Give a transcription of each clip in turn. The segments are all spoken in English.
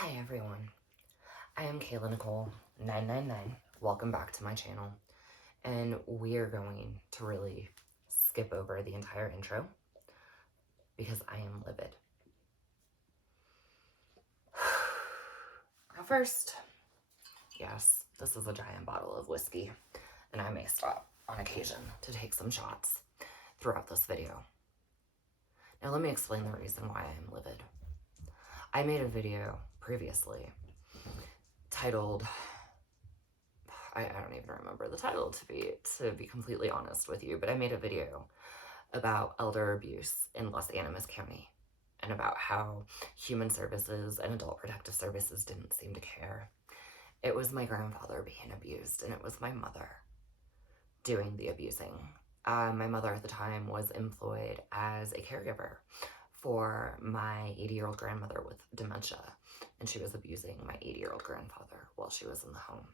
Hi everyone, I am Kayla Nicole 999. Welcome back to my channel, and we are going to really skip over the entire intro because I am livid. Now first, yes, this is a giant bottle of whiskey, and I may stop on occasion to take some shots throughout this video. Now let me explain the reason why I am livid. I made a video previously titled, I don't even remember the title to be completely honest with you, but I made a video about elder abuse in Las Animas County and about how human services and adult protective services didn't seem to care. It was my grandfather being abused, and it was my mother doing the abusing. My mother at the time was employed as a caregiver for my 80-year-old grandmother with dementia, and she was abusing my 80-year-old grandfather while she was in the home.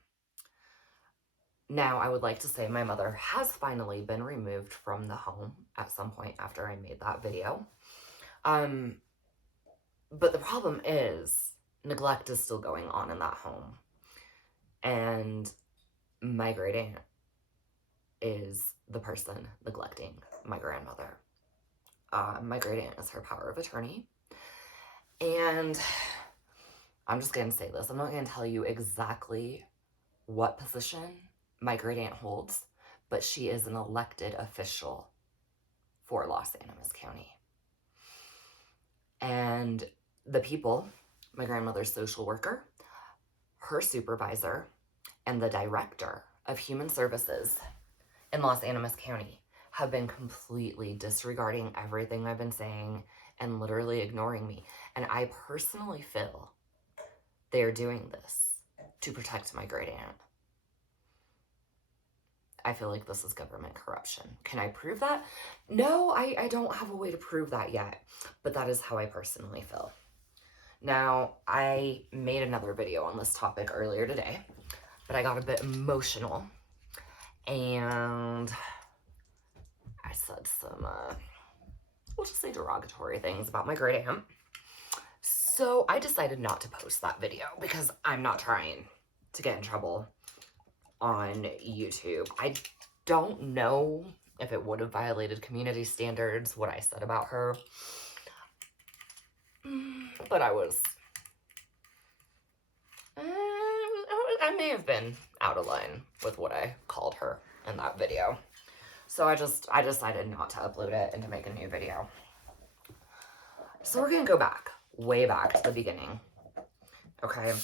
Now, I would like to say my mother has finally been removed from the home at some point after I made that video. But the problem is neglect is still going on in that home. And my great aunt is the person neglecting my grandmother. My great aunt is her power of attorney. And I'm just going to say this. I'm not going to tell you exactly what position my great aunt holds, but she is an elected official for Las Animas County. And the people, my grandmother's social worker, her supervisor, and the director of human services in Las Animas County have been completely disregarding everything I've been saying and literally ignoring me. And I personally feel they are doing this to protect my great aunt. I feel like this is government corruption. Can I prove that? No, I don't have a way to prove that yet, but that is how I personally feel. Now, I made another video on this topic earlier today, but I got a bit emotional, and I said some, we'll just say derogatory things about my great aunt. So I decided not to post that video because I'm not trying to get in trouble on YouTube. I don't know if it would have violated community standards, what I said about her, but I may have been out of line with what I called her in that video. So I decided not to upload it and to make a new video. So we're gonna go back, way back to the beginning, okay?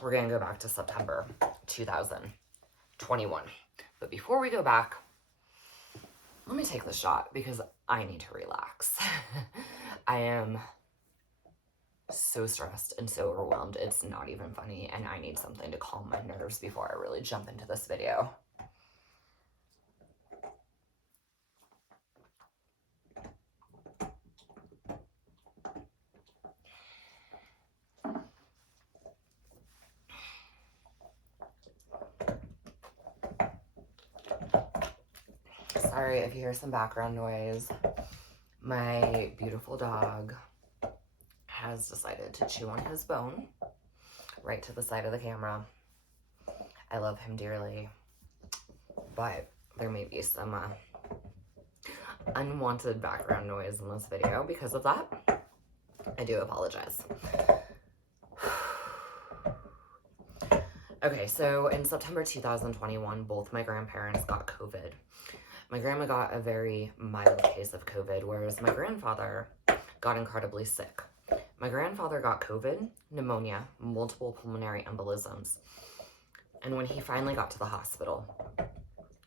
We're gonna go back to September 2021. But before we go back, let me take the shot because I need to relax. I am so stressed and so overwhelmed. It's not even funny, and I need something to calm my nerves before I really jump into this video. Sorry if you hear some background noise. My beautiful dog has decided to chew on his bone right to the side of the camera. I love him dearly, but there may be some unwanted background noise in this video because of that. I do apologize. Okay, so in September 2021, both my grandparents got COVID. My grandma got a very mild case of COVID, whereas my grandfather got incredibly sick. My grandfather got COVID, pneumonia, multiple pulmonary embolisms. And when he finally got to the hospital,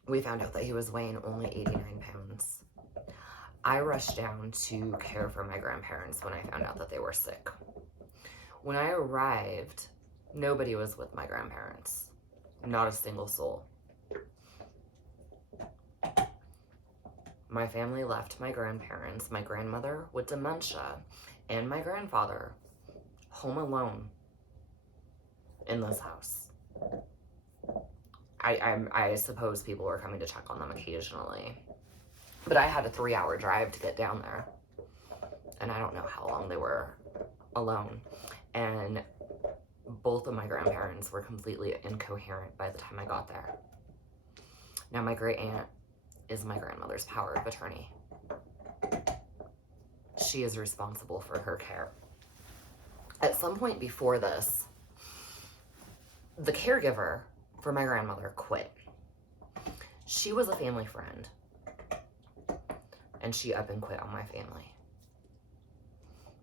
we found out that he was weighing only 89 pounds. I rushed down to care for my grandparents when I found out that they were sick. When I arrived, nobody was with my grandparents. Not a single soul. My family left my grandparents, my grandmother with dementia, and my grandfather home alone in this house. I suppose people were coming to check on them occasionally, but I had a 3-hour drive to get down there, and I don't know how long they were alone. And both of my grandparents were completely incoherent by the time I got there. Now, my great aunt is my grandmother's power of attorney. She is responsible for her care. At some point before this, the caregiver for my grandmother quit. She was a family friend, and she up and quit on my family.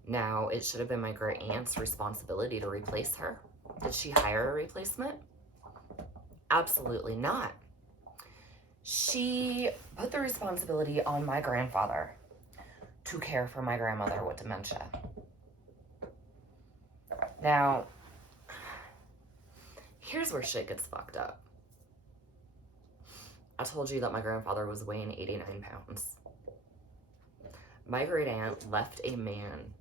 Now, it should have been my great aunt's responsibility to replace her. Did she hire a replacement? Absolutely not. She put the responsibility on my grandfather to care for my grandmother with dementia. Now, here's where shit gets fucked up. I told you that my grandfather was weighing 89 pounds. My great aunt left a man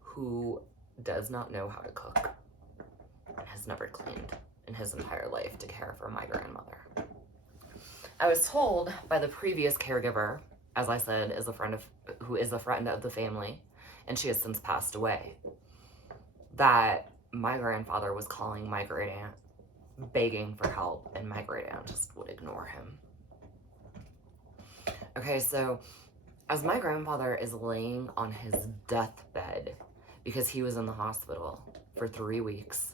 who does not know how to cook and has never cleaned in his entire life to care for my grandmother. I was told by the previous caregiver, as I said, who is a friend of the family, and she has since passed away, that my grandfather was calling my great aunt, begging for help, and my great aunt just would ignore him. Okay, so as my grandfather is laying on his deathbed, because he was in the hospital for 3 weeks,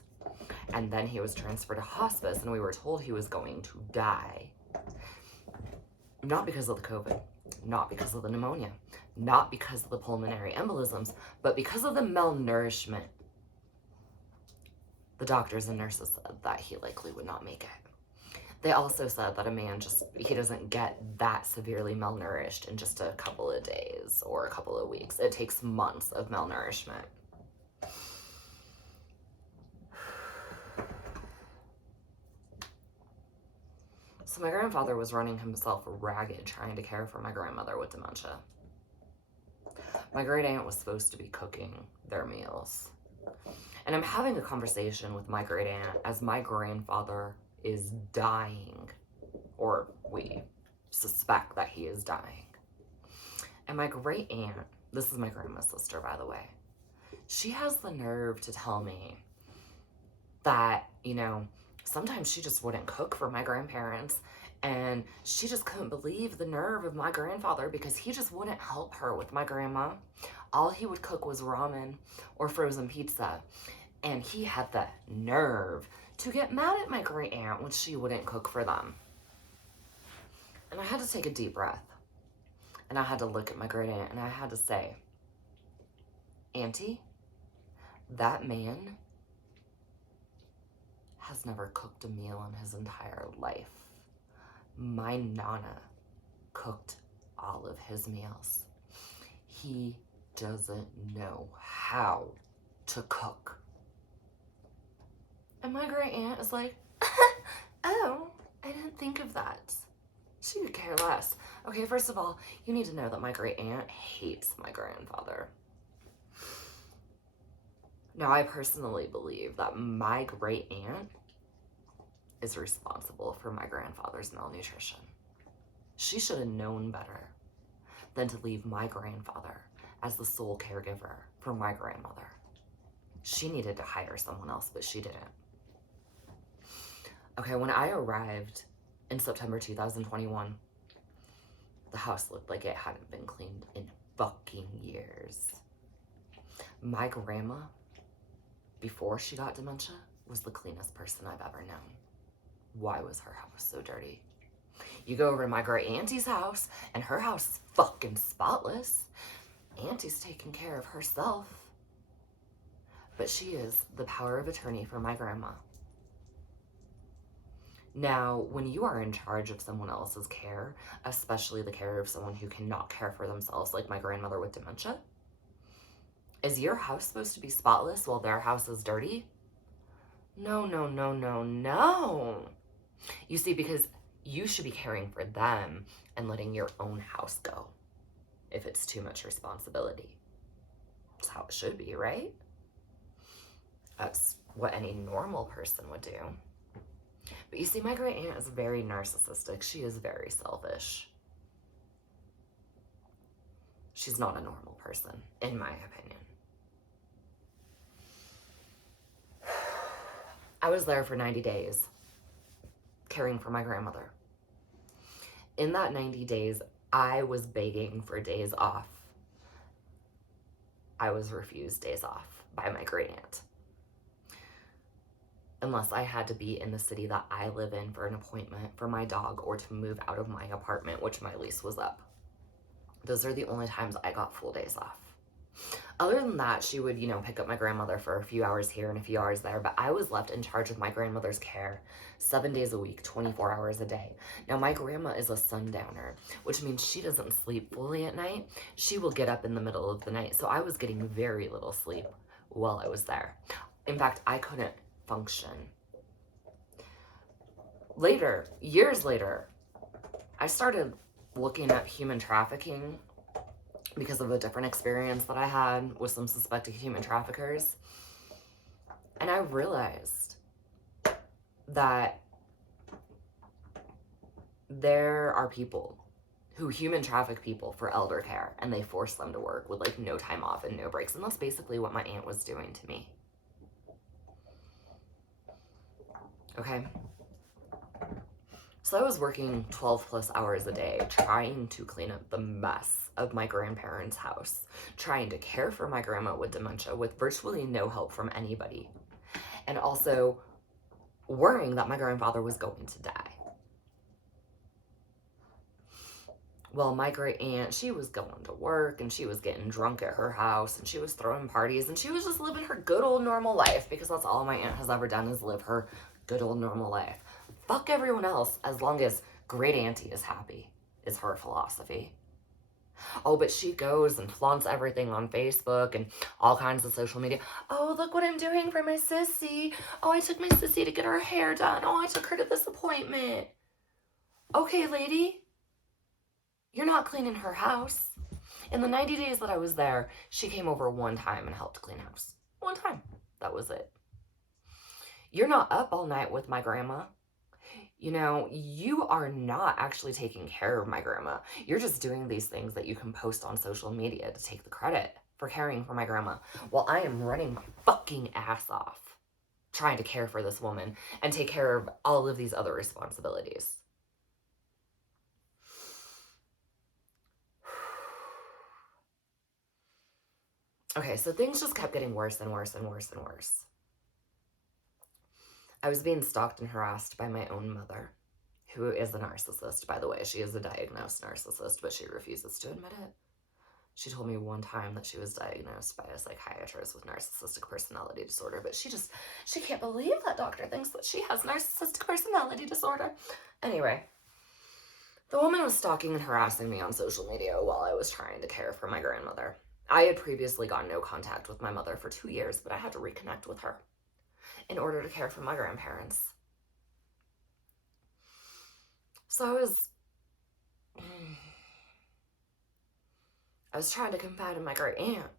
and then he was transferred to hospice, and we were told he was going to die. Not because of the COVID, not because of the pneumonia, not because of the pulmonary embolisms, but because of the malnourishment. The doctors and nurses said that he likely would not make it. They also said that a man he doesn't get that severely malnourished in just a couple of days or a couple of weeks. It takes months of malnourishment. So my grandfather was running himself ragged trying to care for my grandmother with dementia. My great aunt was supposed to be cooking their meals. And I'm having a conversation with my great aunt as my grandfather is dying, or we suspect that he is dying. And my great aunt, this is my grandma's sister, by the way, she has the nerve to tell me that, sometimes she just wouldn't cook for my grandparents, and she just couldn't believe the nerve of my grandfather because he just wouldn't help her with my grandma. All he would cook was ramen or frozen pizza, and he had the nerve to get mad at my great aunt when she wouldn't cook for them. And I had to take a deep breath, and I had to look at my great aunt, and I had to say, Auntie, that man has never cooked a meal in his entire life. My Nana cooked all of his meals. He doesn't know how to cook. And my great aunt is like, oh, I didn't think of that. She could care less. Okay, first of all, you need to know that my great aunt hates my grandfather. Now, I personally believe that my great aunt is responsible for my grandfather's malnutrition. She should have known better than to leave my grandfather as the sole caregiver for my grandmother. She needed to hire someone else, but she didn't. Okay, when I arrived in September 2021, the house looked like it hadn't been cleaned in fucking years. My grandma, before she got dementia, was the cleanest person I've ever known. Why was her house so dirty? You go over to my great auntie's house, and her house is fucking spotless. Auntie's taking care of herself. But she is the power of attorney for my grandma. Now, when you are in charge of someone else's care, especially the care of someone who cannot care for themselves, like my grandmother with dementia, is your house supposed to be spotless while their house is dirty? No, no, no, no, no. You see, because you should be caring for them and letting your own house go if it's too much responsibility. That's how it should be, right? That's what any normal person would do. But you see, my great aunt is very narcissistic. She is very selfish. She's not a normal person, in my opinion. I was there for 90 days caring for my grandmother. In that 90 days, I was begging for days off. I was refused days off by my great aunt. Unless I had to be in the city that I live in for an appointment for my dog or to move out of my apartment, which my lease was up. Those are the only times I got full days off. Other than that, she would, pick up my grandmother for a few hours here and a few hours there, but I was left in charge of my grandmother's care 7 days a week, 24 hours a day. Now, my grandma is a sundowner, which means she doesn't sleep fully at night. She will get up in the middle of the night, so I was getting very little sleep while I was there. In fact, I couldn't function. Later, years later, I started looking at human trafficking because of a different experience that I had with some suspected human traffickers. And I realized that there are people who human traffic people for elder care, and they force them to work with like no time off and no breaks. And that's basically what my aunt was doing to me. Okay. So I was working 12 plus hours a day trying to clean up the mess of my grandparents' house, trying to care for my grandma with dementia with virtually no help from anybody, and also worrying that my grandfather was going to die. Well, my great aunt, she was going to work and she was getting drunk at her house and she was throwing parties and she was just living her good old normal life, because that's all my aunt has ever done is live her good old normal life. Fuck everyone else as long as great auntie is happy, is her philosophy. Oh, but she goes and flaunts everything on Facebook and all kinds of social media. Oh, look what I'm doing for my sissy. Oh, I took my sissy to get her hair done. Oh, I took her to this appointment. Okay, lady, you're not cleaning her house. In the 90 days that I was there, she came over one time and helped clean house. One time. That was it. You're not up all night with my grandma. You are not actually taking care of my grandma. You're just doing these things that you can post on social media to take the credit for caring for my grandma, while I am running my fucking ass off trying to care for this woman and take care of all of these other responsibilities. Okay, so things just kept getting worse and worse and worse and worse. I was being stalked and harassed by my own mother, who is a narcissist, by the way. She is a diagnosed narcissist, but she refuses to admit it. She told me one time that she was diagnosed by a psychiatrist with narcissistic personality disorder, but she can't believe that doctor thinks that she has narcissistic personality disorder. Anyway, the woman was stalking and harassing me on social media while I was trying to care for my grandmother. I had previously gotten no contact with my mother for 2 years, but I had to reconnect with her in order to care for my grandparents. So I was trying to confide in my great aunt,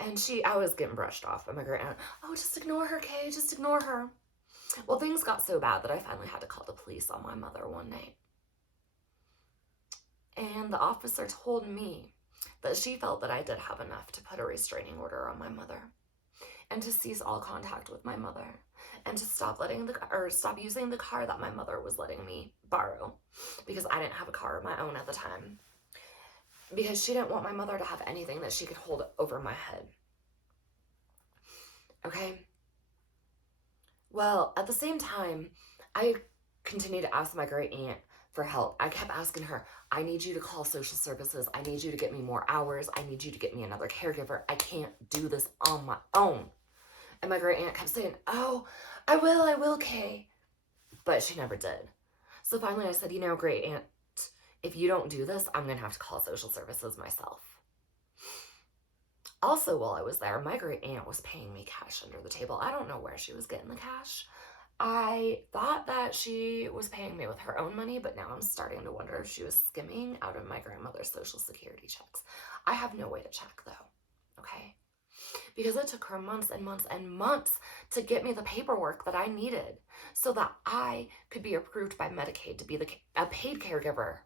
and I was getting brushed off by my great aunt. Oh, just ignore her, Kay, just ignore her. Well, things got so bad that I finally had to call the police on my mother one night. And the officer told me that she felt that I did have enough to put a restraining order on my mother and to cease all contact with my mother and to stop using the car that my mother was letting me borrow, because I didn't have a car of my own at the time, because she didn't want my mother to have anything that she could hold over my head. Okay? Well, at the same time, I continued to ask my great aunt for help. I kept asking her, I need you to call social services. I need you to get me more hours. I need you to get me another caregiver. I can't do this on my own. And my great aunt kept saying, oh, I will, Kay. But she never did. So finally I said, great aunt, if you don't do this, I'm going to have to call social services myself. Also, while I was there, my great aunt was paying me cash under the table. I don't know where she was getting the cash. I thought that she was paying me with her own money, but now I'm starting to wonder if she was skimming out of my grandmother's social security checks. I have no way to check, though, okay? Because it took her months and months and months to get me the paperwork that I needed so that I could be approved by Medicaid to be a paid caregiver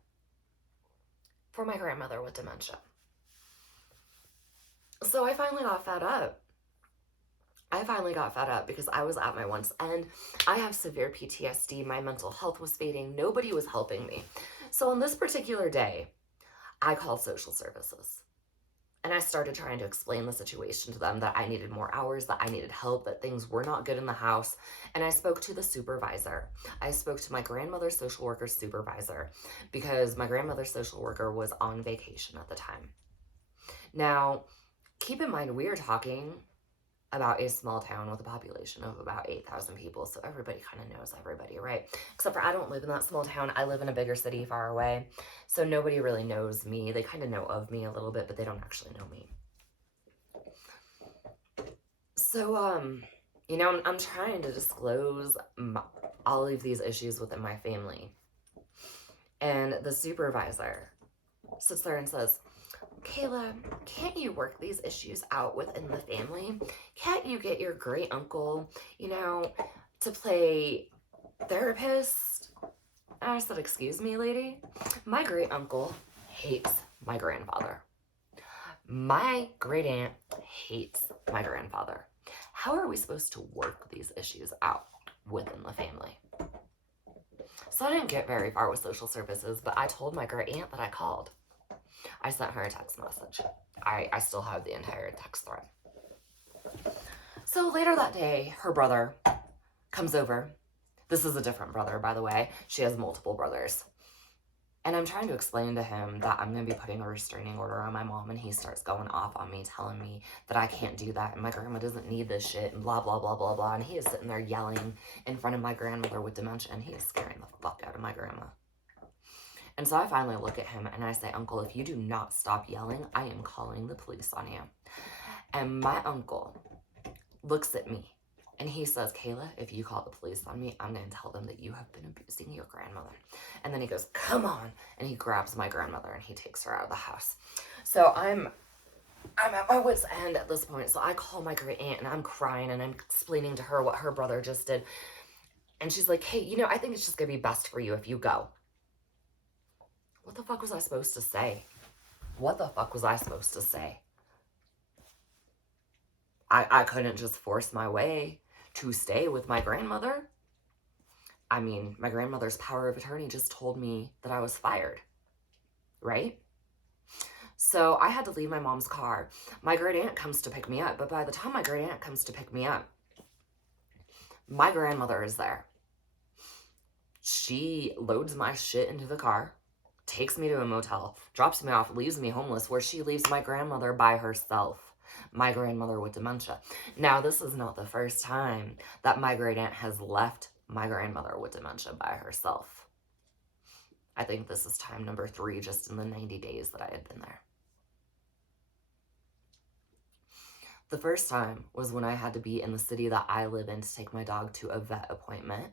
for my grandmother with dementia. So I finally got fed up. I finally got fed up because I was at my wits' end. I have severe PTSD. My mental health was fading. Nobody was helping me. So on this particular day, I called social services. And I started trying to explain the situation to them, that I needed more hours, that I needed help, that things were not good in the house. And I spoke to the supervisor. I spoke to my grandmother's social worker supervisor because my grandmother's social worker was on vacation at the time. Now, keep in mind, we are talking about a small town with a population of about 8,000 people. So everybody kind of knows everybody, right? Except for I don't live in that small town. I live in a bigger city far away. So nobody really knows me. They kind of know of me a little bit, but they don't actually know me. So, you know, I'm trying to disclose all of these issues within my family. And the supervisor sits there and says, Kayla, can't you work these issues out within the family? Can't you get your great uncle, you know, to play therapist? And I said, excuse me, lady? My great uncle hates my grandfather. My great aunt hates my grandfather. How are we supposed to work these issues out within the family? So I didn't get very far with social services, but I told my great aunt that I called. I sent her a text message. I still have the entire text thread. So later that day, her brother comes over. This is a different brother, by the way. She has multiple brothers. And I'm trying to explain to him that I'm going to be putting a restraining order on my mom, and he starts going off on me, telling me that I can't do that, and my grandma doesn't need this shit, and blah, blah, blah, blah, blah. And he is sitting there yelling in front of my grandmother with dementia, and he is scaring the fuck out of my grandma. And so I finally look at him and I say, Uncle, if you do not stop yelling, I am calling the police on you. And my uncle looks at me and he says, Kayla, if you call the police on me, I'm going to tell them that you have been abusing your grandmother. And then he goes, come on. And he grabs my grandmother and he takes her out of the house. So I'm at my wit's end at this point. So I call my great aunt and I'm crying and I'm explaining to her what her brother just did. And she's like, hey, you know, I think it's just going to be best for you if you go. What the fuck was I supposed to say? What the fuck was I supposed to say? I couldn't just force my way to stay with my grandmother. I mean, my grandmother's power of attorney just told me that I was fired, right? So I had to leave my mom's car. My great aunt comes to pick me up, but by the time my great aunt comes to pick me up, my grandmother is there. She loads my shit into the car, takes me to a motel, drops me off, leaves me homeless, where she leaves my grandmother by herself. My grandmother with dementia. Now, this is not the first time that my great aunt has left my grandmother with dementia by herself. I think this is time number 3 just in the 90 days that I had been there. The first time was when I had to be in the city that I live in to take my dog to a vet appointment.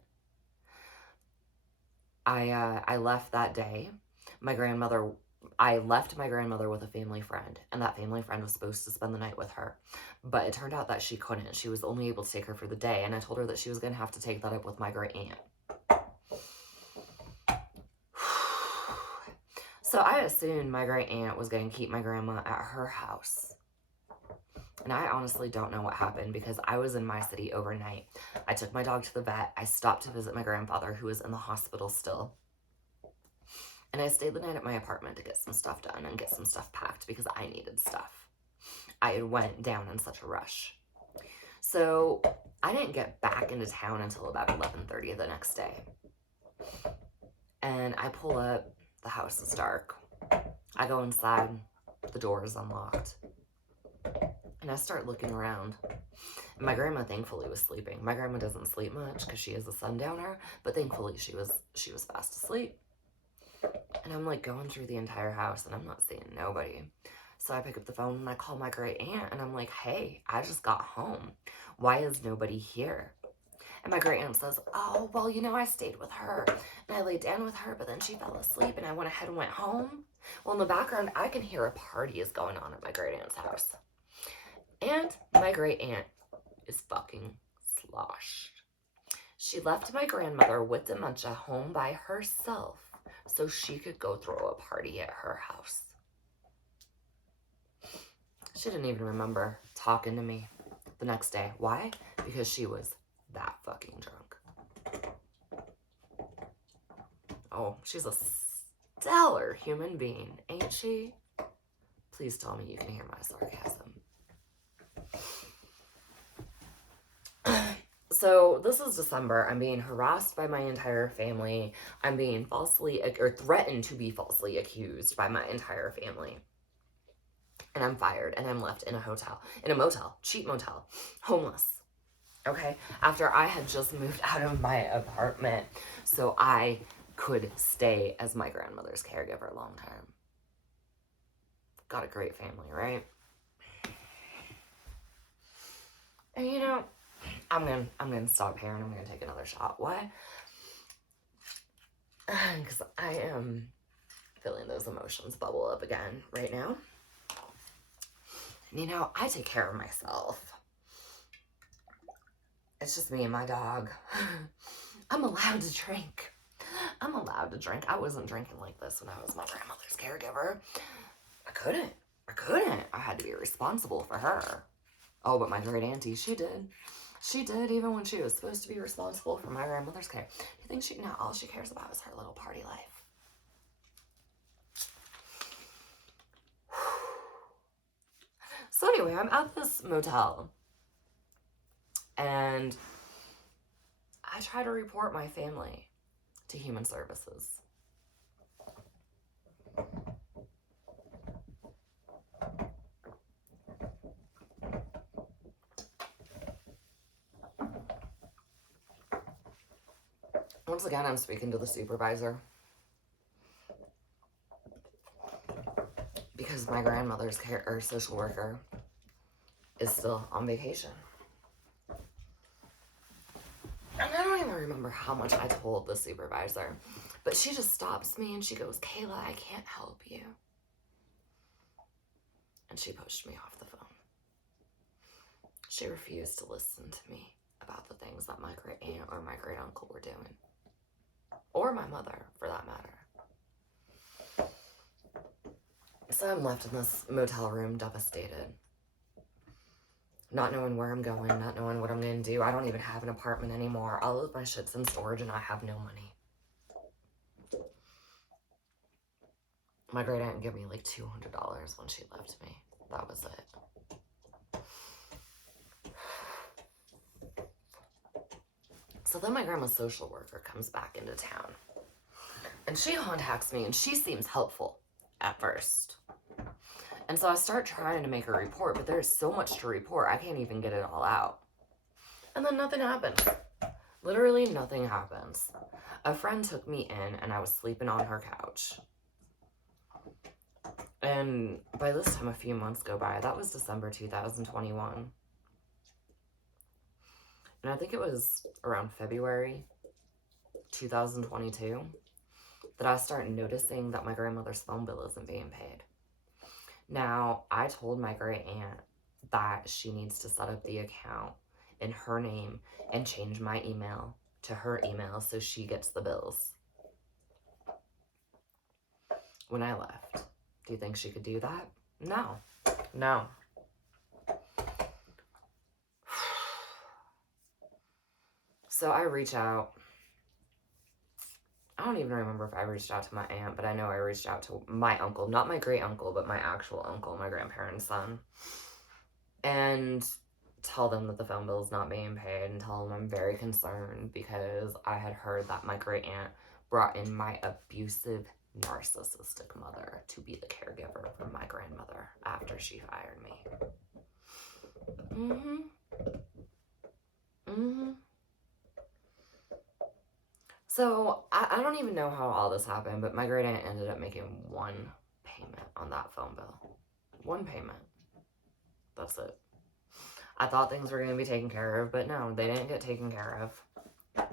I left that day. I left my grandmother with a family friend, and that family friend was supposed to spend the night with her. But it turned out that she couldn't. She was only able to take her for the day, and I told her that she was going to have to take that up with my great aunt. So I assumed my great aunt was going to keep my grandma at her house. And I honestly don't know what happened because I was in my city overnight. I took my dog to the vet. I stopped to visit my grandfather, who was in the hospital still. And I stayed the night at my apartment to get some stuff done and get some stuff packed because I needed stuff. I went down in such a rush. So I didn't get back into town until about 11:30 the next day. And I pull up, the house is dark. I go inside, the door is unlocked. And I start looking around. And my grandma thankfully was sleeping. My grandma doesn't sleep much because she is a sundowner, but thankfully she was fast asleep. And I'm like going through the entire house and I'm not seeing nobody. So I pick up the phone and I call my great aunt and I'm like, hey, I just got home. Why is nobody here? And my great aunt says, oh, well, you know, I stayed with her and I laid down with her, but then she fell asleep and I went ahead and went home. Well, in the background, I can hear a party is going on at my great aunt's house. And my great aunt is fucking sloshed. She left my grandmother with dementia home by herself so she could go throw a party at her house. She didn't even remember talking to me. the next day. Why? Because she was that fucking drunk. Oh, she's a stellar human being, ain't she? Please tell me you can hear my sarcasm. So this is December. I'm being harassed by my entire family. I'm being threatened to be falsely accused by my entire family. And I'm fired and I'm left in a motel, cheap motel, homeless. Okay, after I had just moved out of my apartment so I could stay as my grandmother's caregiver long term. Got a great family, right? And you know, I'm gonna stop here and I'm gonna take another shot. Why? Because I am feeling those emotions bubble up again right now. And you know, I take care of myself. It's just me and my dog. I'm allowed to drink. I'm allowed to drink. I wasn't drinking like this when I was my grandmother's caregiver. I couldn't. I had to be responsible for her. Oh, but my great auntie, she did. She did, even when she was supposed to be responsible for my grandmother's care. You think now all she cares about is her little party life? So anyway, I'm at this motel. And I try to report my family to human services. Once again, I'm speaking to the supervisor because my grandmother's social worker is still on vacation. And I don't even remember how much I told the supervisor, but she just stops me and she goes, "Kayla, I can't help you." And she pushed me off the phone. She refused to listen to me about the things that my great aunt or my great uncle were doing. Or my mother, for that matter. So I'm left in this motel room devastated. Not knowing where I'm going, not knowing what I'm going to do. I don't even have an apartment anymore. All of my shit's in storage and I have no money. My great aunt gave me like $200 when she left me. That was it. So then my grandma's social worker comes back into town. And she contacts me and she seems helpful at first. And so I start trying to make a report, but there's so much to report, I can't even get it all out. And then nothing happens. Literally nothing happens. A friend took me in and I was sleeping on her couch. And by this time, a few months go by. That was December 2021. And I think it was around February 2022 that I started noticing that my grandmother's phone bill isn't being paid. Now, I told my great aunt that she needs to set up the account in her name and change my email to her email so she gets the bills. When I left, do you think she could do that? No. So I reach out. I don't even remember if I reached out to my aunt, but I know I reached out to my uncle, not my great uncle, but my actual uncle, my grandparents' son, and tell them that the phone bill is not being paid and tell them I'm very concerned because I had heard that my great aunt brought in my abusive, narcissistic mother to be the caregiver for my grandmother after she fired me. So, I don't even know how all this happened, but my great aunt ended up making one payment on that phone bill. One payment. That's it. I thought things were going to be taken care of, but no, they didn't get taken care of.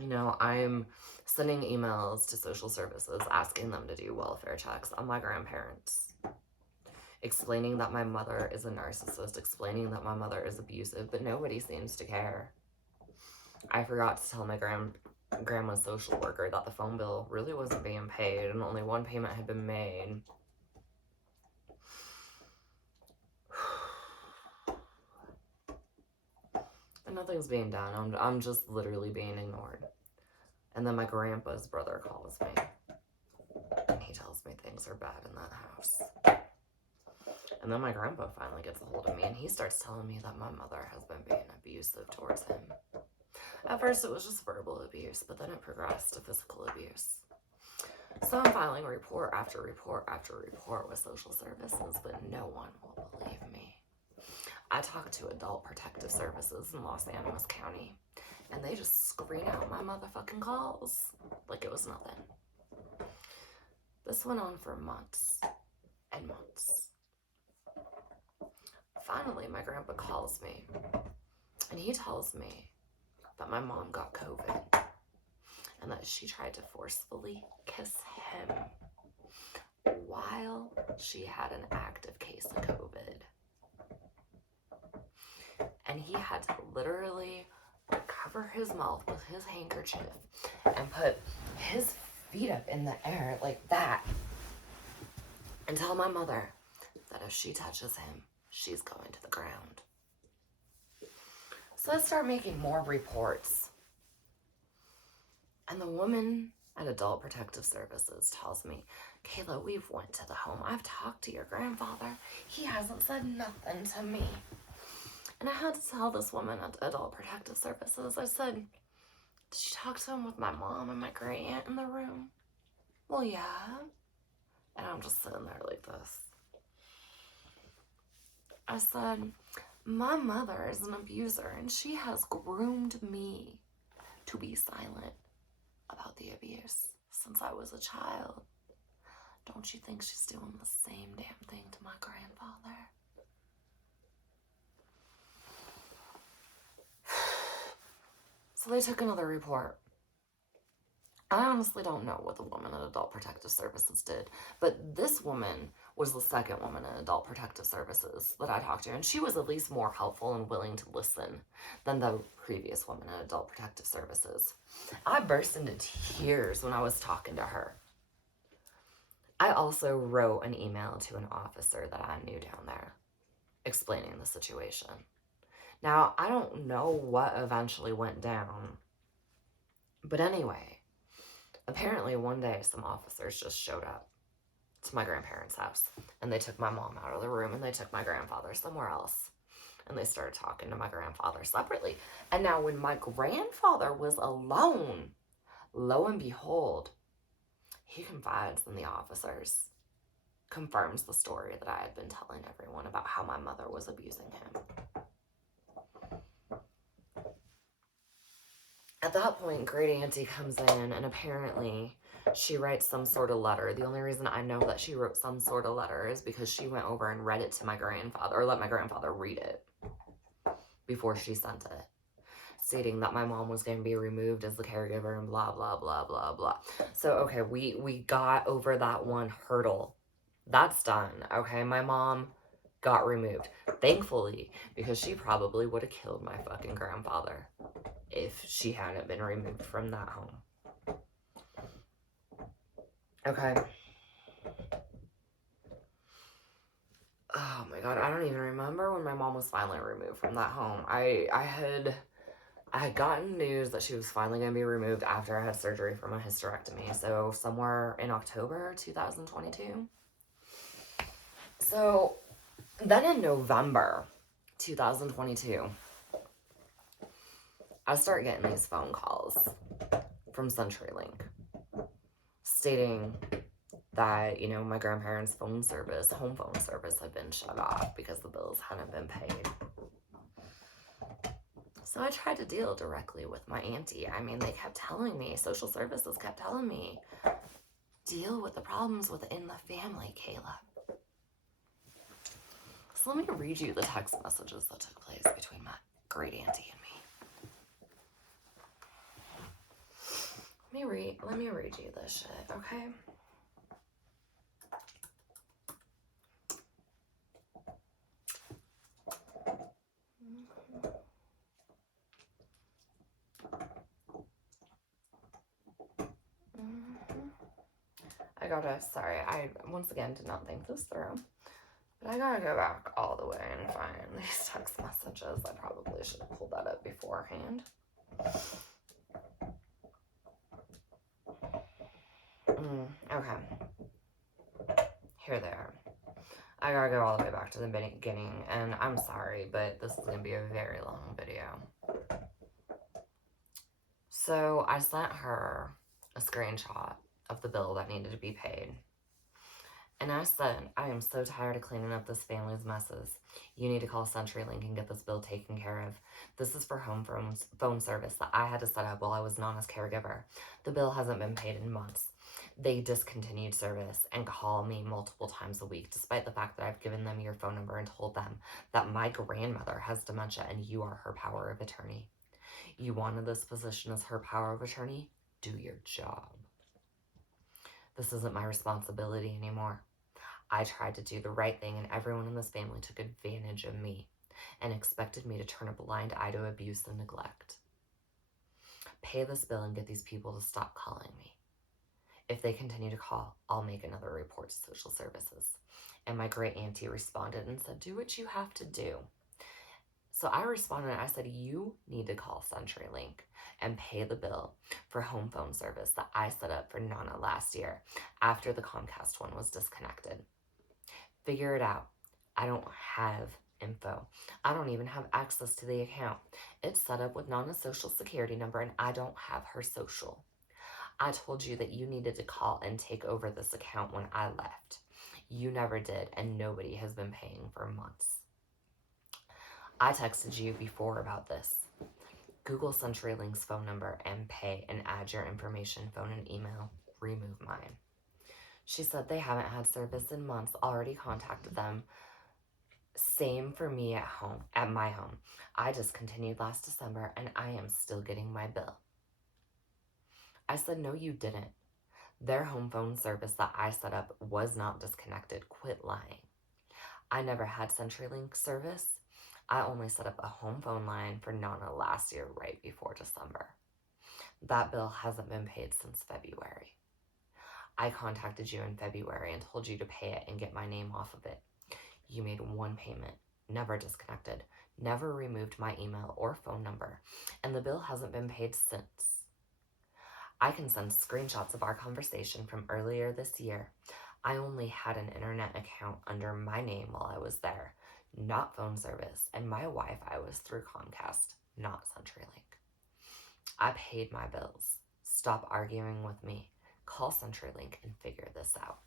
You know, I'm sending emails to social services asking them to do welfare checks on my grandparents. Explaining that my mother is a narcissist, explaining that my mother is abusive, but nobody seems to care. I forgot to tell my grandma's social worker that the phone bill really wasn't being paid and only one payment had been made. nothing's being done. I'm just literally being ignored. And then my grandpa's brother calls me. And he tells me things are bad in that house. And then my grandpa finally gets a hold of me and he starts telling me that my mother has been being abusive towards him. At first it was just verbal abuse, but then it progressed to physical abuse. So I'm filing report after report after report with social services, but no one will believe me. I talked to Adult Protective Services in Las Animas County, and they just screen out my motherfucking calls like it was nothing. This went on for months and months. Finally, my grandpa calls me, and he tells me that my mom got COVID, and that she tried to forcefully kiss him while she had an active case of COVID. And he had to literally cover his mouth with his handkerchief and put his feet up in the air like that and tell my mother that if she touches him, she's going to the ground. So I start making more reports. And the woman at Adult Protective Services tells me, Kayla, we've went to the home. I've talked to your grandfather. He hasn't said nothing to me. And I had to tell this woman at Adult Protective Services, I said, did you talk to him with my mom and my great aunt in the room? Well, yeah. And I'm just sitting there like this. I said, my mother is an abuser and she has groomed me to be silent about the abuse since I was a child. Don't you think she's doing the same damn thing to my grandfather? So they took another report. I honestly don't know what the woman at Adult Protective Services did, but this woman was the second woman in Adult Protective Services that I talked to, and she was at least more helpful and willing to listen than the previous woman in Adult Protective Services. I burst into tears when I was talking to her. I also wrote an email to an officer that I knew down there, explaining the situation. Now, I don't know what eventually went down, but anyway, apparently one day some officers just showed up to my grandparents' house, and they took my mom out of the room and they took my grandfather somewhere else, and they started talking to my grandfather separately. And now when my grandfather was alone, lo and behold, he confides in the officers, confirms the story that I had been telling everyone about how my mother was abusing him. At that point, Great Auntie comes in, and apparently she writes some sort of letter. The only reason I know that she wrote some sort of letter is because she went over and read it to my grandfather, or let my grandfather read it before she sent it, stating that my mom was going to be removed as the caregiver and blah, blah, blah, blah, blah. So, okay, we got over that one hurdle. That's done, okay? My mom got removed. Thankfully, because she probably would have killed my fucking grandfather if she hadn't been removed from that home. Okay. Oh my God, I don't even remember when my mom was finally removed from that home. I had gotten news that she was finally going to be removed after I had surgery for my hysterectomy. So somewhere in October 2022. So then in November 2022, I start getting these phone calls from CenturyLink stating that, you know, my grandparents' home phone service had been shut off because the bills hadn't been paid. So I tried to deal directly with my auntie. I mean, they kept telling me, social services kept telling me, deal with the problems within the family, Kayla. So let me read you the text messages that took place between my great auntie and me. Let me read you this shit, okay? I once again did not think this through. But I gotta go back all the way and find these text messages. I probably should have pulled that up beforehand. Okay. Here they are. I gotta go all the way back to the beginning, and I'm sorry, but this is gonna be a very long video. So I sent her a screenshot of the bill that needed to be paid. And I said, I am so tired of cleaning up this family's messes. You need to call CenturyLink and get this bill taken care of. This is for home phone service that I had to set up while I was Nana's caregiver. The bill hasn't been paid in months. They discontinued service and call me multiple times a week, despite the fact that I've given them your phone number and told them that my grandmother has dementia and you are her power of attorney. You wanted this position as her power of attorney? Do your job. This isn't my responsibility anymore. I tried to do the right thing, and everyone in this family took advantage of me and expected me to turn a blind eye to abuse and neglect. Pay this bill and get these people to stop calling me. If they continue to call, I'll make another report to social services. And my great auntie responded and said, do what you have to do. So I responded and I said, you need to call CenturyLink and pay the bill for home phone service that I set up for Nana last year after the Comcast one was disconnected. Figure it out. I don't have info. I don't even have access to the account. It's set up with Nana's social security number and I don't have her social. I told you that you needed to call and take over this account when I left. You never did, and nobody has been paying for months. I texted you before about this. Google CenturyLink's phone number and pay and add your information, phone and email. Remove mine. She said they haven't had service in months, already contacted them. Same for me at my home. I discontinued last December and I am still getting my bill. I said, no, you didn't. Their home phone service that I set up was not disconnected. Quit lying. I never had CenturyLink service. I only set up a home phone line for Nana last year right before December. That bill hasn't been paid since February. I contacted you in February and told you to pay it and get my name off of it. You made one payment, never disconnected, never removed my email or phone number, and the bill hasn't been paid since. I can send screenshots of our conversation from earlier this year. I only had an internet account under my name while I was there, not phone service, and my Wi-Fi was through Comcast, not CenturyLink. I paid my bills. Stop arguing with me. Call CenturyLink and figure this out.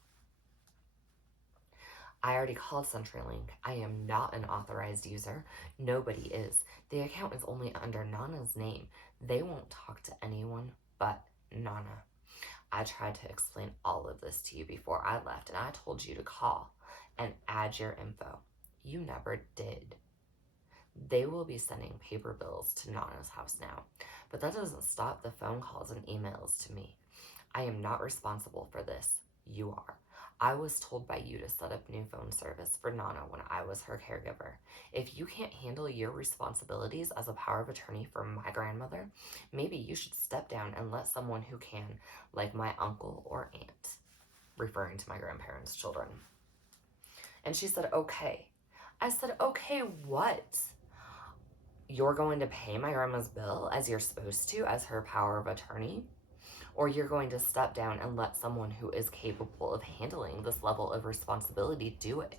I already called CenturyLink. I am not an authorized user. Nobody is. The account is only under Nana's name. They won't talk to anyone but Nana. I tried to explain all of this to you before I left, and I told you to call and add your info. You never did. They will be sending paper bills to Nana's house now, but that doesn't stop the phone calls and emails to me. I am not responsible for this. You are. I was told by you to set up new phone service for Nana when I was her caregiver. If you can't handle your responsibilities as a power of attorney for my grandmother, maybe you should step down and let someone who can, like my uncle or aunt, referring to my grandparents' children. And she said, okay. I said, okay, what? You're going to pay my grandma's bill as you're supposed to as her power of attorney? Or you're going to step down and let someone who is capable of handling this level of responsibility do it.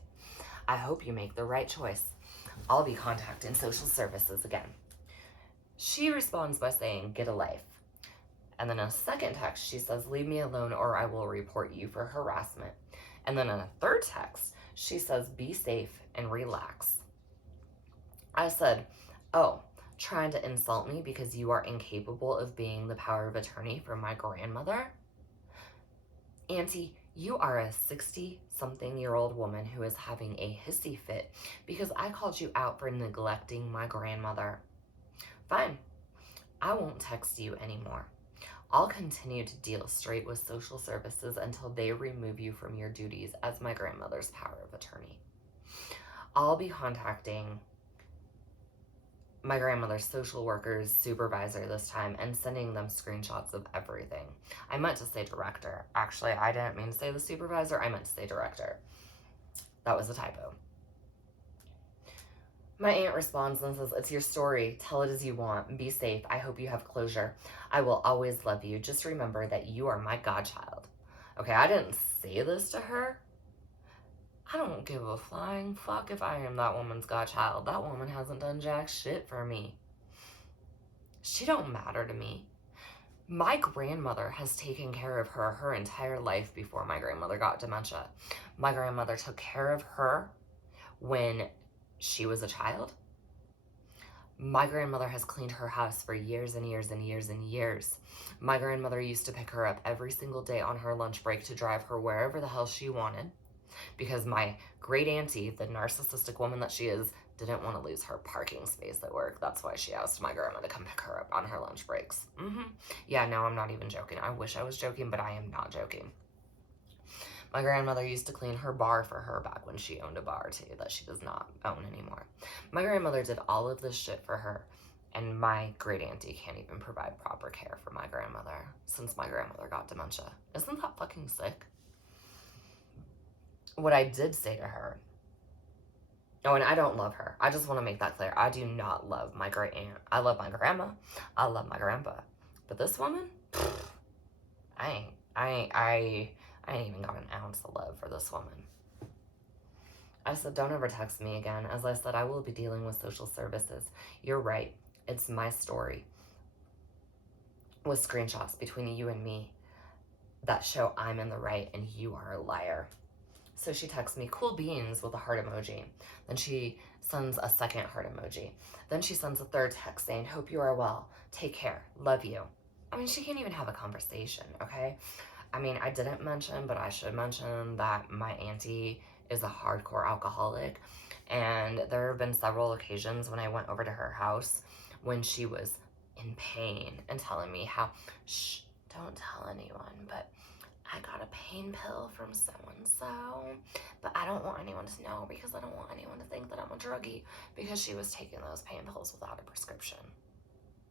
I hope you make the right choice. I'll be contacting social services again. She responds by saying, get a life. And then in a second text, she says, leave me alone or I will report you for harassment. And then in a third text, she says, be safe and relax. I said, oh, trying to insult me because you are incapable of being the power of attorney for my grandmother? Auntie, you are a 60-something-year-old woman who is having a hissy fit because I called you out for neglecting my grandmother. Fine, I won't text you anymore. I'll continue to deal straight with social services until they remove you from your duties as my grandmother's power of attorney. I'll be contacting my grandmother's social worker's supervisor this time and sending them screenshots of everything. I meant to say director. Actually, I didn't mean to say the supervisor. I meant to say director. That was a typo. My aunt responds and says, "It's your story. Tell it as you want. Be safe. I hope you have closure. I will always love you. Just remember that you are my godchild." Okay, I didn't say this to her. I don't give a flying fuck if I am that woman's godchild. That woman hasn't done jack shit for me. She don't matter to me. My grandmother has taken care of her entire life before my grandmother got dementia. My grandmother took care of her when she was a child. My grandmother has cleaned her house for years and years and years and years. My grandmother used to pick her up every single day on her lunch break to drive her wherever the hell she wanted, because my great auntie, the narcissistic woman that she is, didn't want to lose her parking space at work. That's why she asked my grandma to come pick her up on her lunch breaks. Yeah, no, I'm not even joking. I wish I was joking, but I am not joking. My grandmother used to clean her bar for her back when she owned a bar too, that she does not own anymore. My grandmother did all of this shit for her, and my great auntie can't even provide proper care for my grandmother since my grandmother got dementia. Isn't that fucking sick? What I did say to her, oh, and I don't love her. I just want to make that clear. I do not love my great aunt. I love my grandma. I love my grandpa. But this woman, I ain't even got an ounce of love for this woman. I said, "Don't ever text me again. As I said, I will be dealing with social services. You're right. It's my story with screenshots between you and me that show I'm in the right and you are a liar." So she texts me, "Cool beans," with a heart emoji. Then she sends a second heart emoji. Then she sends a third text saying, "Hope you are well. Take care. Love you." I mean, she can't even have a conversation, okay? I mean, I didn't mention, but I should mention that my auntie is a hardcore alcoholic. And there have been several occasions when I went over to her house when she was in pain and telling me how, "Shh, don't tell anyone, but I got a pain pill from so-and-so, but I don't want anyone to know because I don't want anyone to think that I'm a druggie," because she was taking those pain pills without a prescription.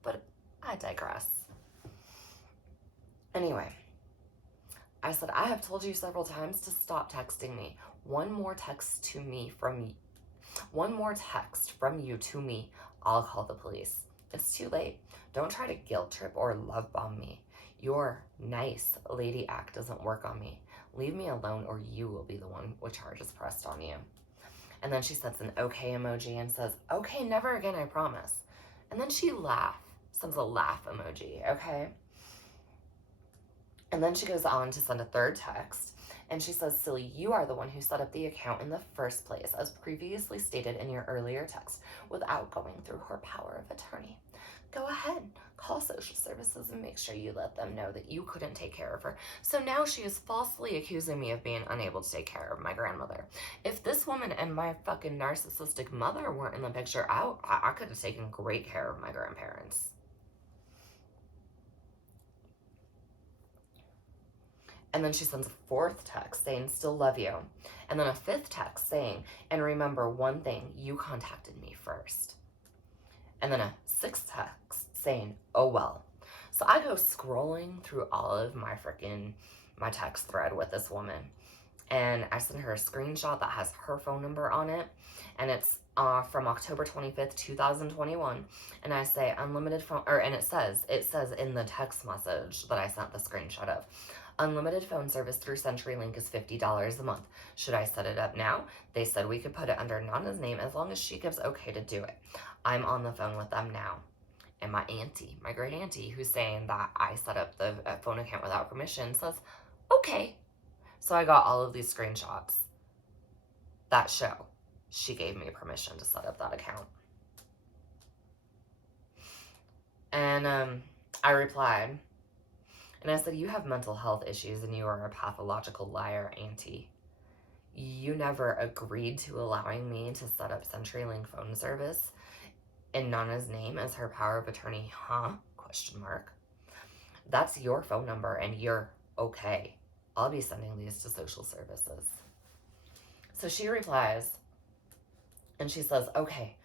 But I digress. Anyway, I said, "I have told you several times to stop texting me. One more text from you to me, I'll call the police. It's too late. Don't try to guilt trip or love bomb me. Your nice lady act doesn't work on me. Leave me alone or you will be the one with charges pressed on you." And then she sends an okay emoji and says, "Okay, never again, I promise." And then she sends a laugh emoji, okay? And then she goes on to send a third text, and she says, "Silly, you are the one who set up the account in the first place, as previously stated in your earlier text, without going through her power of attorney. Go ahead, call social services and make sure you let them know that you couldn't take care of her." So now she is falsely accusing me of being unable to take care of my grandmother. If this woman and my fucking narcissistic mother weren't in the picture, I could have taken great care of my grandparents. And then she sends a fourth text saying, "Still love you." And then a fifth text saying, "And remember one thing, you contacted me first." And then a sixth text saying, "Oh well." So I go scrolling through all of my text thread with this woman. And I send her a screenshot that has her phone number on it. And it's from October 25th, 2021. And I say unlimited phone, and it says in the text message that I sent the screenshot of, "Unlimited phone service through CenturyLink is $50 a month. Should I set it up now? They said we could put it under Nana's name as long as she gives okay to do it. I'm on the phone with them now." And my auntie, my great auntie, who's saying that I set up the phone account without permission, says, "Okay." So I got all of these screenshots that show she gave me permission to set up that account. And I replied, and I said, "You have mental health issues and you are a pathological liar, auntie. You never agreed to allowing me to set up CenturyLink phone service in Nana's name as her power of attorney, huh? Question mark. That's your phone number and you're okay. I'll be sending these to social services." So she replies and she says, "Okay,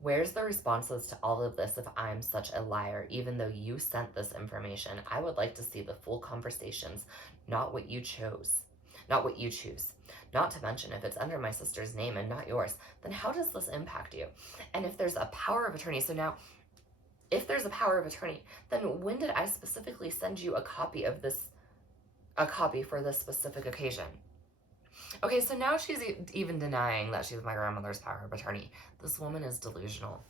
where's the responses to all of this if I'm such a liar, even though you sent this information? I would like to see the full conversations, not what you chose. not what you choose. Not to mention, if it's under my sister's name and not yours, then how does this impact you? And if there's a power of attorney, so now, if there's a power of attorney, then when did I specifically send you a copy of this, a copy for this specific occasion? Okay, so now she's even denying that she's my grandmother's power of attorney. This woman is delusional.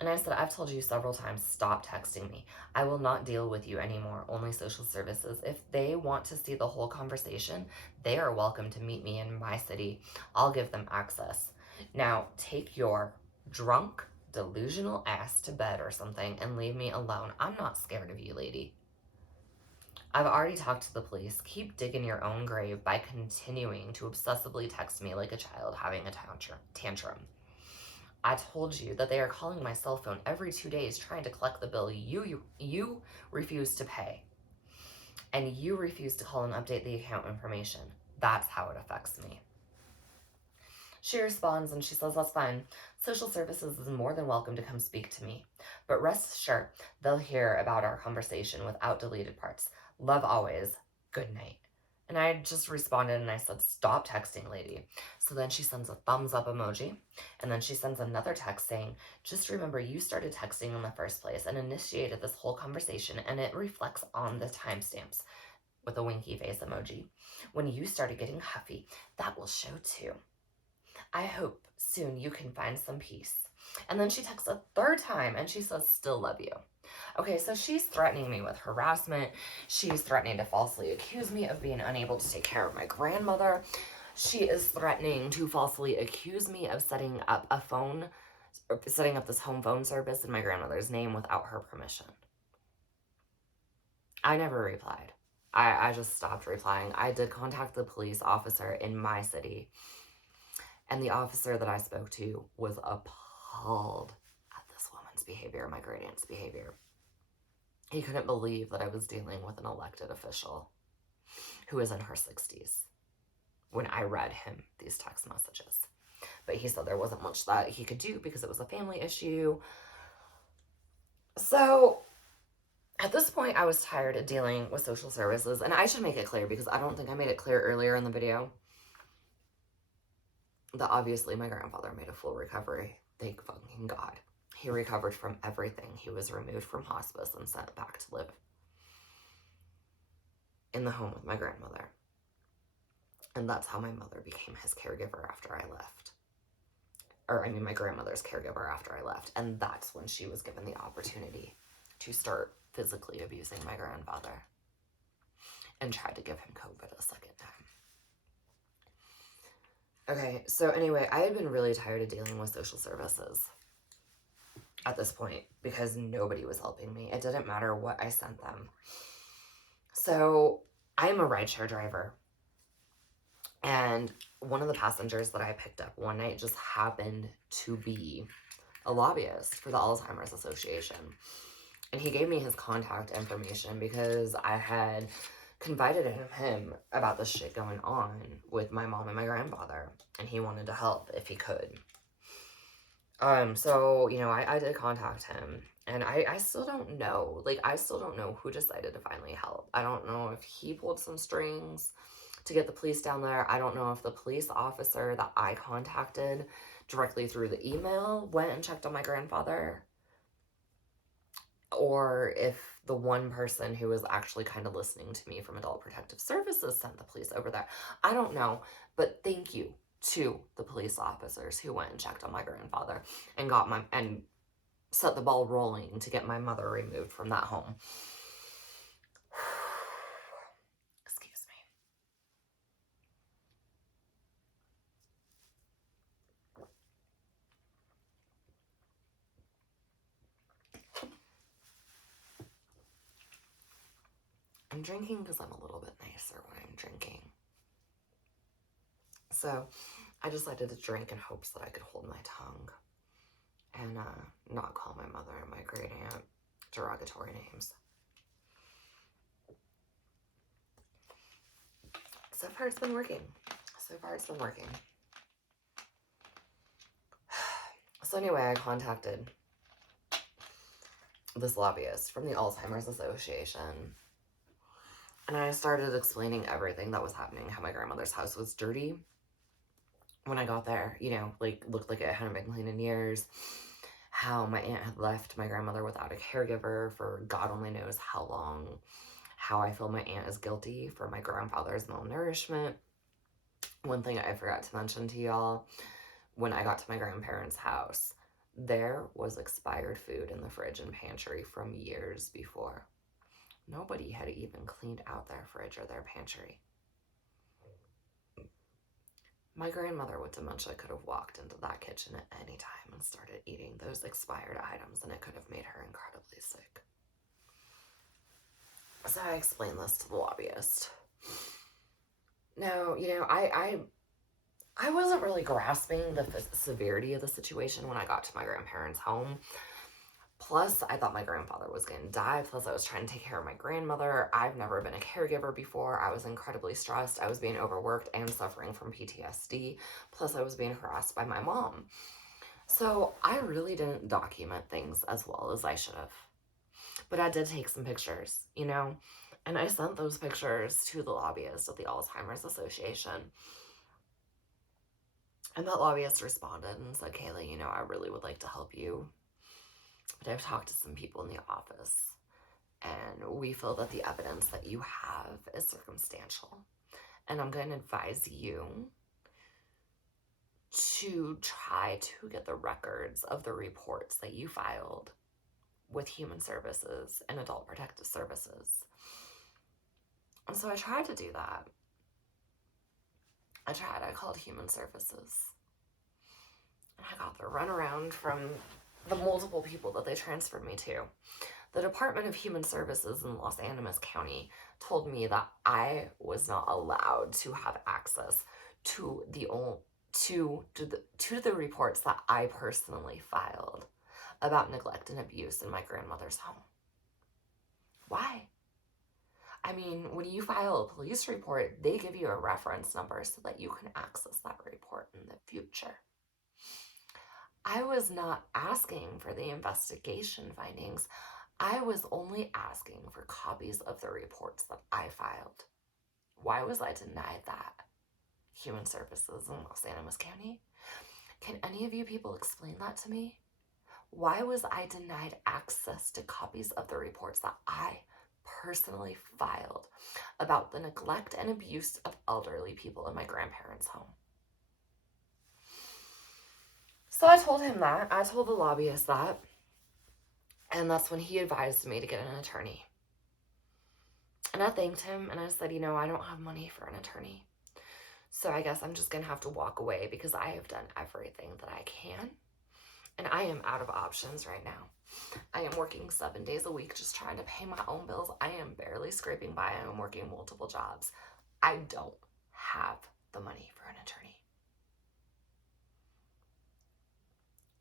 And I said, I've told you several times, stop texting me. I will not deal with you anymore, only social services. If they want to see the whole conversation, they are welcome to meet me in my city. I'll give them access. Now, take your drunk, delusional ass to bed or something and leave me alone. I'm not scared of you, lady. I've already talked to the police. Keep digging your own grave by continuing to obsessively text me like a child having a tantrum. I told you that they are calling my cell phone every 2 days trying to collect the bill you refuse to pay. And you refuse to call and update the account information. That's how it affects me. She responds and she says, that's fine. Social services is more than welcome to come speak to me. But rest assured, they'll hear about our conversation without deleted parts. Love always. Good night. And I just responded and I said, stop texting, lady. So then she sends a thumbs up emoji. And then she sends another text saying, just remember you started texting in the first place and initiated this whole conversation, and it reflects on the timestamps with a winky face emoji. When you started getting huffy, that will show too. I hope soon you can find some peace. And then she texts a third time and she says, still love you. Okay, so she's threatening me with harassment. She's threatening to falsely accuse me of being unable to take care of my grandmother. She is threatening to falsely accuse me of setting up this home phone service in my grandmother's name without her permission. I never replied. I just stopped replying. I did contact the police officer in my city, and the officer that I spoke to was appalled at this woman's behavior, my great aunt's behavior. He couldn't believe that I was dealing with an elected official who is in her 60s when I read him these text messages. But he said there wasn't much that he could do because it was a family issue. So at this point, I was tired of dealing with social services. And I should make it clear, because I don't think I made it clear earlier in the video, that obviously my grandfather made a full recovery. Thank fucking God. He recovered from everything. He was removed from hospice and sent back to live in the home with my grandmother. And that's how my mother became his caregiver after I left. My grandmother's caregiver after I left. And that's when she was given the opportunity to start physically abusing my grandfather and tried to give him COVID a second time. Okay, so anyway, I had been really tired of dealing with social services at this point because nobody was helping me. It didn't matter what I sent them. So I am a rideshare driver. And one of the passengers that I picked up one night just happened to be a lobbyist for the Alzheimer's Association. And he gave me his contact information because I had confided in him about this shit going on with my mom and my grandfather. And he wanted to help if he could. So, I did contact him. And I still don't know. I still don't know who decided to finally help. I don't know if he pulled some strings to get the police down there. I don't know if the police officer that I contacted directly through the email went and checked on my grandfather, or if the one person who was actually kind of listening to me from Adult Protective Services sent the police over there. I don't know, but thank you to the police officers who went and checked on my grandfather and set the ball rolling to get my mother removed from that home. Excuse me. I'm drinking because I'm a little bit nicer when I'm drinking. So I decided to drink in hopes that I could hold my tongue and not call my mother and my great aunt derogatory names. So far it's been working. So anyway, I contacted this lobbyist from the Alzheimer's Association. And I started explaining everything that was happening, how my grandmother's house was dirty when I got there, you know, like looked like it hadn't been cleaned in years, how my aunt had left my grandmother without a caregiver for God only knows how long, how I feel my aunt is guilty for my grandfather's malnourishment. One thing I forgot to mention to y'all, when I got to my grandparents' house, there was expired food in the fridge and pantry from years before. Nobody had even cleaned out their fridge or their pantry. My grandmother with dementia could have walked into that kitchen at any time and started eating those expired items, and it could have made her incredibly sick. So I explained this to the lobbyist. Now, you know, I wasn't really grasping the severity of the situation when I got to my grandparents' home. Plus, I thought my grandfather was going to die. Plus, I was trying to take care of my grandmother. I've never been a caregiver before. I was incredibly stressed. I was being overworked and suffering from PTSD. Plus, I was being harassed by my mom. So I really didn't document things as well as I should have. But I did take some pictures, you know, and I sent those pictures to the lobbyist of the Alzheimer's Association. And that lobbyist responded and said, Kayla, you know, I really would like to help you, but I've talked to some people in the office, and we feel that the evidence that you have is circumstantial. And I'm going to advise you to try to get the records of the reports that you filed with Human Services and Adult Protective Services. And so I tried to do that. I called Human Services. And I got the runaround from the multiple people that they transferred me to. The Department of Human Services in Las Animas County told me that I was not allowed to have access to the reports that I personally filed about neglect and abuse in my grandmother's home. Why? I mean, when you file a police report, they give you a reference number so that you can access that report in the future. I was not asking for the investigation findings. I was only asking for copies of the reports that I filed. Why was I denied that? Human Services in Las Animas County? Can any of you people explain that to me? Why was I denied access to copies of the reports that I personally filed about the neglect and abuse of elderly people in my grandparents' home? So I told him that. I told the lobbyist that. And that's when he advised me to get an attorney. And I thanked him and I said, you know, I don't have money for an attorney. So I guess I'm just going to have to walk away because I have done everything that I can. And I am out of options right now. I am working 7 days a week just trying to pay my own bills. I am barely scraping by. I am working multiple jobs. I don't have the money for an attorney.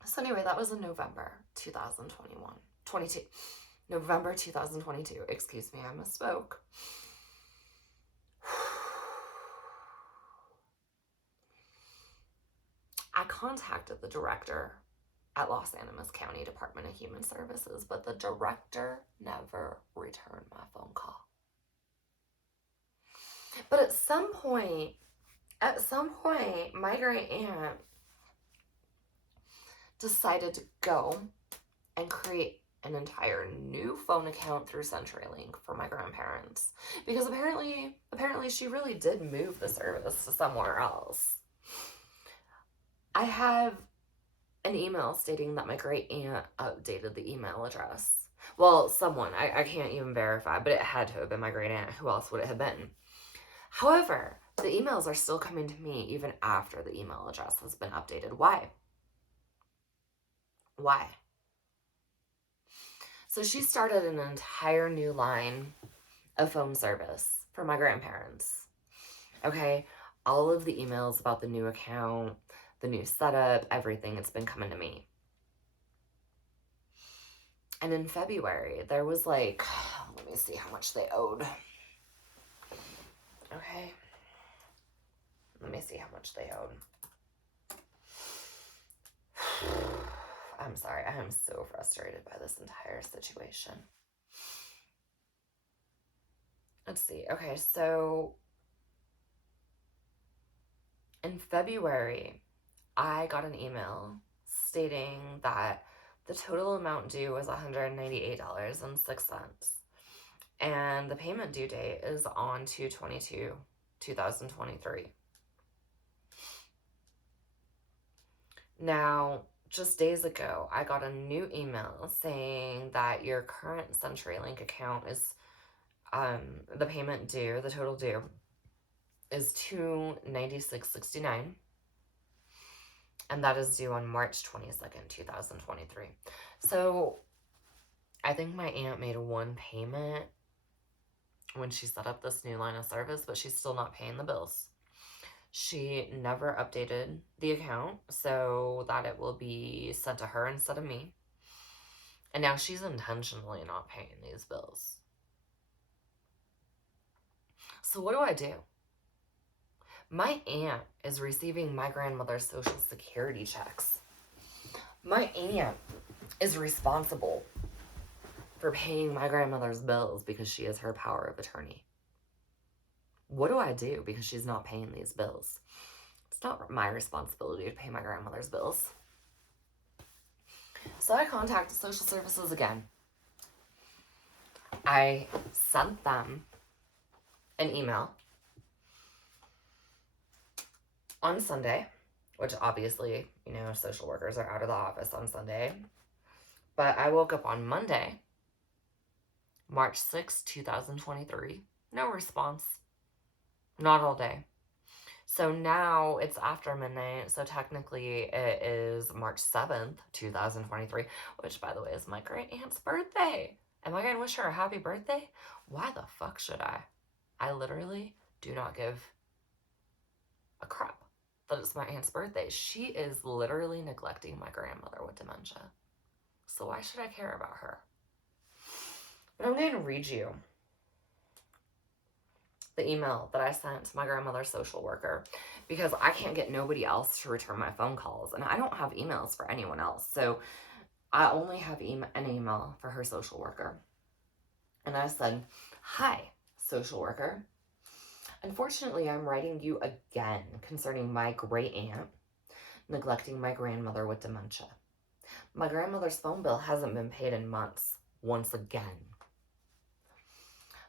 So anyway, that was in November 22. November 2022. Excuse me, I misspoke. I contacted the director at Las Animas County Department of Human Services, but the director never returned my phone call. But at some point, my great aunt decided to go and create an entire new phone account through CenturyLink for my grandparents, because apparently she really did move the service to somewhere else. I have an email stating that my great aunt updated the email address. Well, someone, I can't even verify, but it had to have been my great aunt. Who else would it have been? However, the emails are still coming to me even after the email address has been updated. Why? So she started an entire new line of phone service for my grandparents. Okay, all of the emails about the new account, the new setup, everything, it's been coming to me. And in February, there was like, let me see how much they owed. Okay. Let me see how much they owed. I'm sorry, I am so frustrated by this entire situation. let's see. Okay, so in February, I got an email stating that the total amount due was $198.06. And the payment due date is on 2/22/2023. Now, just days ago, I got a new email saying that your current CenturyLink account is the payment due, the total due is $296.69, and that is due on March 22nd, 2023. So I think my aunt made one payment when she set up this new line of service, but she's still not paying the bills. She never updated the account so that it will be sent to her instead of me. And now she's intentionally not paying these bills. So what do I do? My aunt is receiving my grandmother's Social Security checks. My aunt is responsible for paying my grandmother's bills because she is her power of attorney. What do I do because she's not paying these bills? It's not my responsibility to pay my grandmother's bills. So I contacted social services again. I sent them an email on Sunday, which obviously, social workers are out of the office on Sunday. But I woke up on Monday, March 6, 2023. No response. Not all day. So now it's after midnight, so technically it is March 7th, 2023, which, by the way, is my great aunt's birthday. Am I going to wish her a happy birthday? Why the fuck should I? I literally do not give a crap that it's my aunt's birthday. She is literally neglecting my grandmother with dementia. So why should I care about her? But I'm going to read you the email that I sent to my grandmother's social worker because I can't get nobody else to return my phone calls, and I don't have emails for anyone else. So I only have an email for her social worker. And I said, "Hi, social worker. Unfortunately, I'm writing you again concerning my great aunt neglecting my grandmother with dementia. My grandmother's phone bill hasn't been paid in months, once again.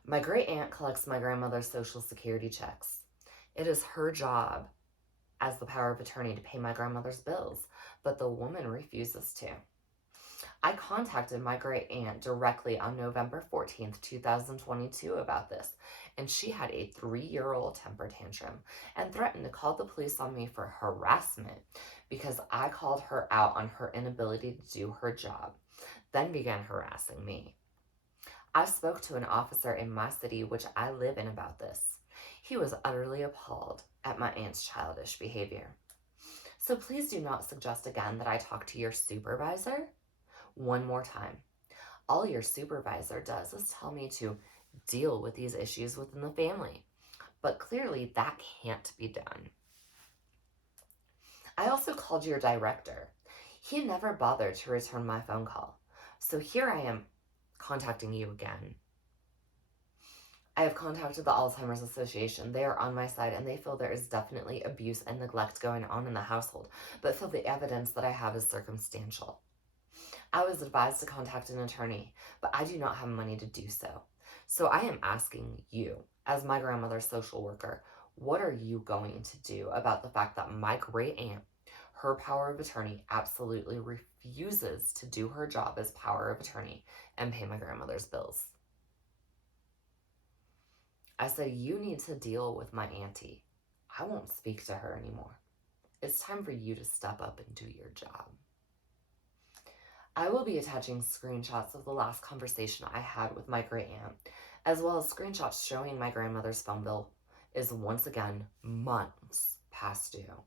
My great aunt collects my grandmother's Social Security checks. It is her job as the power of attorney to pay my grandmother's bills, but the woman refuses to. I contacted my great aunt directly on November 14th, 2022 about this, and she had a 3-year-old temper tantrum and threatened to call the police on me for harassment because I called her out on her inability to do her job, then began harassing me. I spoke to an officer in my city, which I live in, about this. He was utterly appalled at my aunt's childish behavior. So please do not suggest again that I talk to your supervisor. One more time. All your supervisor does is tell me to deal with these issues within the family. But clearly that can't be done. I also called your director. He never bothered to return my phone call. So here I am contacting you again. I have contacted the Alzheimer's Association. They are on my side and they feel there is definitely abuse and neglect going on in the household, but feel the evidence that I have is circumstantial. I was advised to contact an attorney, but I do not have money to do so. So I am asking you, as my grandmother's social worker, what are you going to do about the fact that my great aunt, her power of attorney, absolutely refuses to do her job as power of attorney and pay my grandmother's bills? I said, you need to deal with my auntie. I won't speak to her anymore. It's time for you to step up and do your job. I will be attaching screenshots of the last conversation I had with my great aunt, as well as screenshots showing my grandmother's phone bill is once again months past due.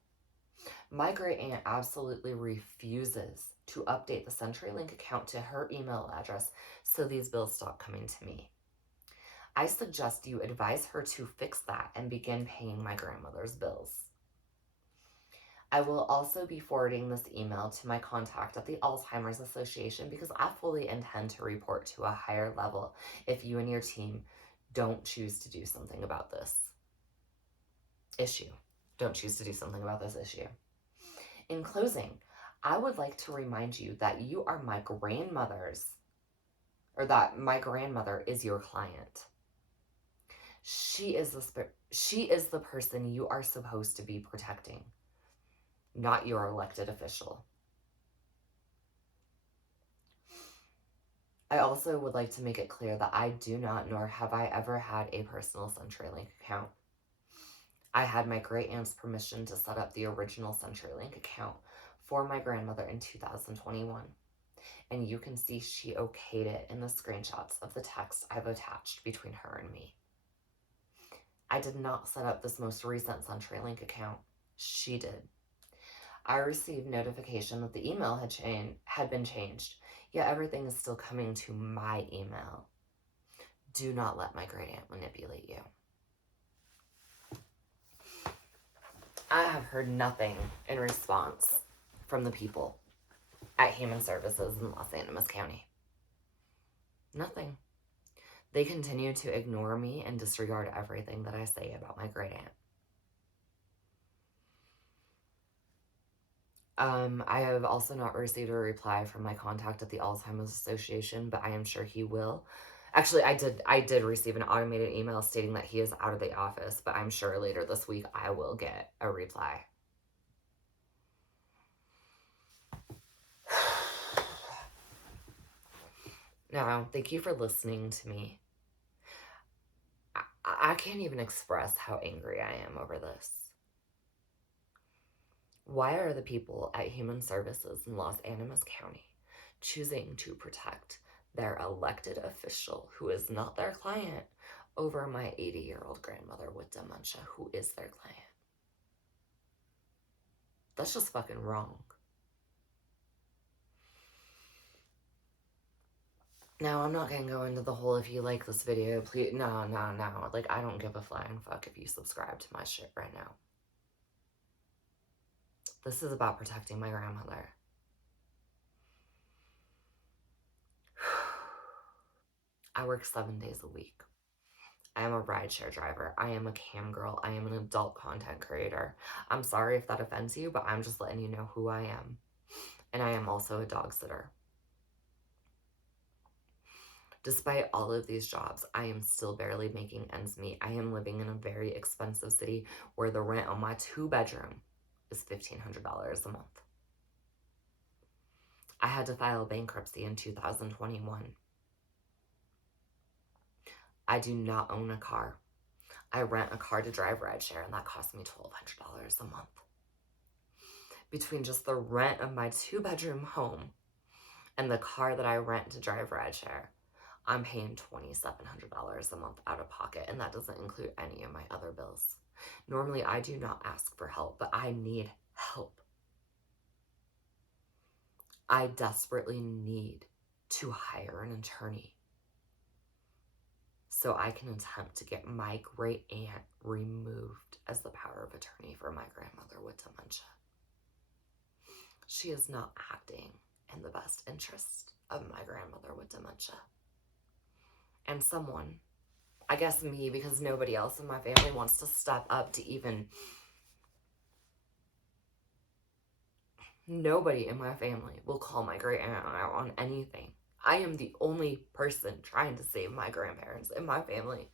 My great aunt absolutely refuses to update the CenturyLink account to her email address so these bills stop coming to me. I suggest you advise her to fix that and begin paying my grandmother's bills. I will also be forwarding this email to my contact at the Alzheimer's Association because I fully intend to report to a higher level if you and your team don't choose to do something about this issue. Don't choose to do something about this issue. In closing, I would like to remind you that you are my grandmother's, or that my grandmother is your client. She is the person you are supposed to be protecting, not your elected official. I also would like to make it clear that I do not, nor have I ever had a personal CenturyLink account. I had my great aunt's permission to set up the original CenturyLink account for my grandmother in 2021. And you can see she okayed it in the screenshots of the text I've attached between her and me. I did not set up this most recent CenturyLink account. She did. I received notification that the email had been changed, yet everything is still coming to my email. Do not let my great aunt manipulate you. I have heard nothing in response from the people at Human Services in Las Animas County. Nothing. They continue to ignore me and disregard everything that I say about my great aunt. I have also not received a reply from my contact at the Alzheimer's Association, but I am sure he will. Actually, I did receive an automated email stating that he is out of the office, but I'm sure later this week I will get a reply. Now, thank you for listening to me. I can't even express how angry I am over this. Why are the people at Human Services in Las Animas County choosing to protect their elected official, who is not their client, over my 80-year-old grandmother with dementia, who is their client? That's just fucking wrong. Now, I'm not going to go into the whole, if you like this video, please, no. Like, I don't give a flying fuck if you subscribe to my shit right now. This is about protecting my grandmother. I work 7 days a week. I am a rideshare driver. I am a cam girl. I am an adult content creator. I'm sorry if that offends you, but I'm just letting you know who I am. And I am also a dog sitter. Despite all of these jobs, I am still barely making ends meet. I am living in a very expensive city where the rent on my 2-bedroom is $1,500 a month. I had to file bankruptcy in 2021. I do not own a car. I rent a car to drive rideshare, and that cost me $1,200 a month. Between just the rent of my 2-bedroom home and the car that I rent to drive rideshare, I'm paying $2,700 a month out of pocket, and that doesn't include any of my other bills. Normally, I do not ask for help, but I need help. I desperately need to hire an attorney so I can attempt to get my great aunt removed as the power of attorney for my grandmother with dementia. She is not acting in the best interest of my grandmother with dementia. And someone, I guess me, because nobody else in my family wants to step up to even... Nobody in my family will call my great aunt out on anything. I am the only person trying to save my grandparents in my family.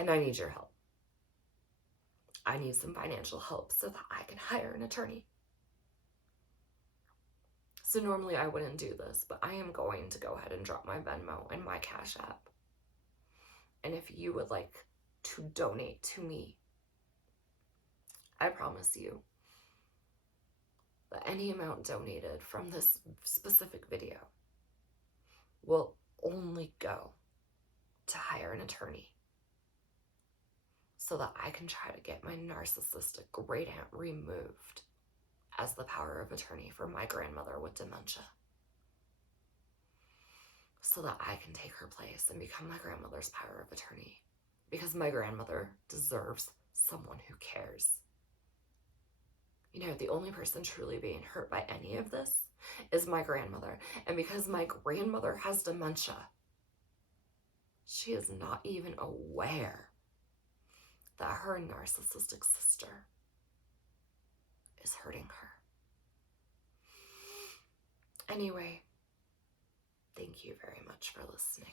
And I need your help. I need some financial help so that I can hire an attorney. So normally I wouldn't do this, but I am going to go ahead and drop my Venmo and my Cashapp. And if you would like to donate to me, I promise you that any amount donated from this specific video will only go to hire an attorney so that I can try to get my narcissistic great aunt removed as the power of attorney for my grandmother with dementia, so that I can take her place and become my grandmother's power of attorney, because my grandmother deserves someone who cares. You know, the only person truly being hurt by any of this is my grandmother. And because my grandmother has dementia, she is not even aware that her narcissistic sister is hurting her. Anyway, thank you very much for listening.